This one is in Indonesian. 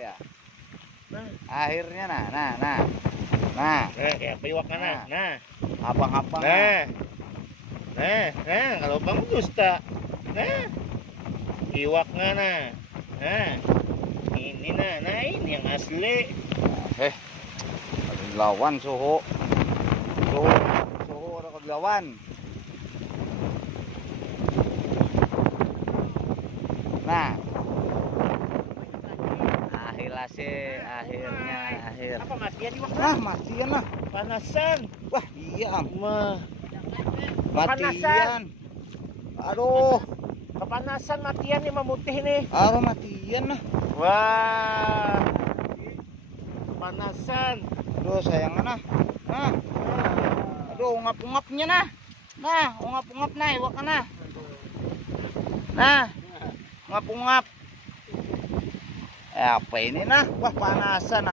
Ya. Nah, Akhirnya nah. kayak piwak ka na. Nah, Abang-abang. kalau bang gusta. Nah, iwak nga na. Nah, ini ini yang asli. Lawan suhu ada lawan. Nah, akhirnya. Apa matian iwak? Nah, matian lah. Panasan. Wah, iya. Mah, Matian. Aduh, kepanasan matian nih memutih nih. matian lah. Wah, panasan. Aduh, sayang nah. Aduh, ungap-ungapnya nah. Nah, ungap-ungap nah iwak nah. Nah, ungap-ungap. Apa ini nah? Wah, panasan.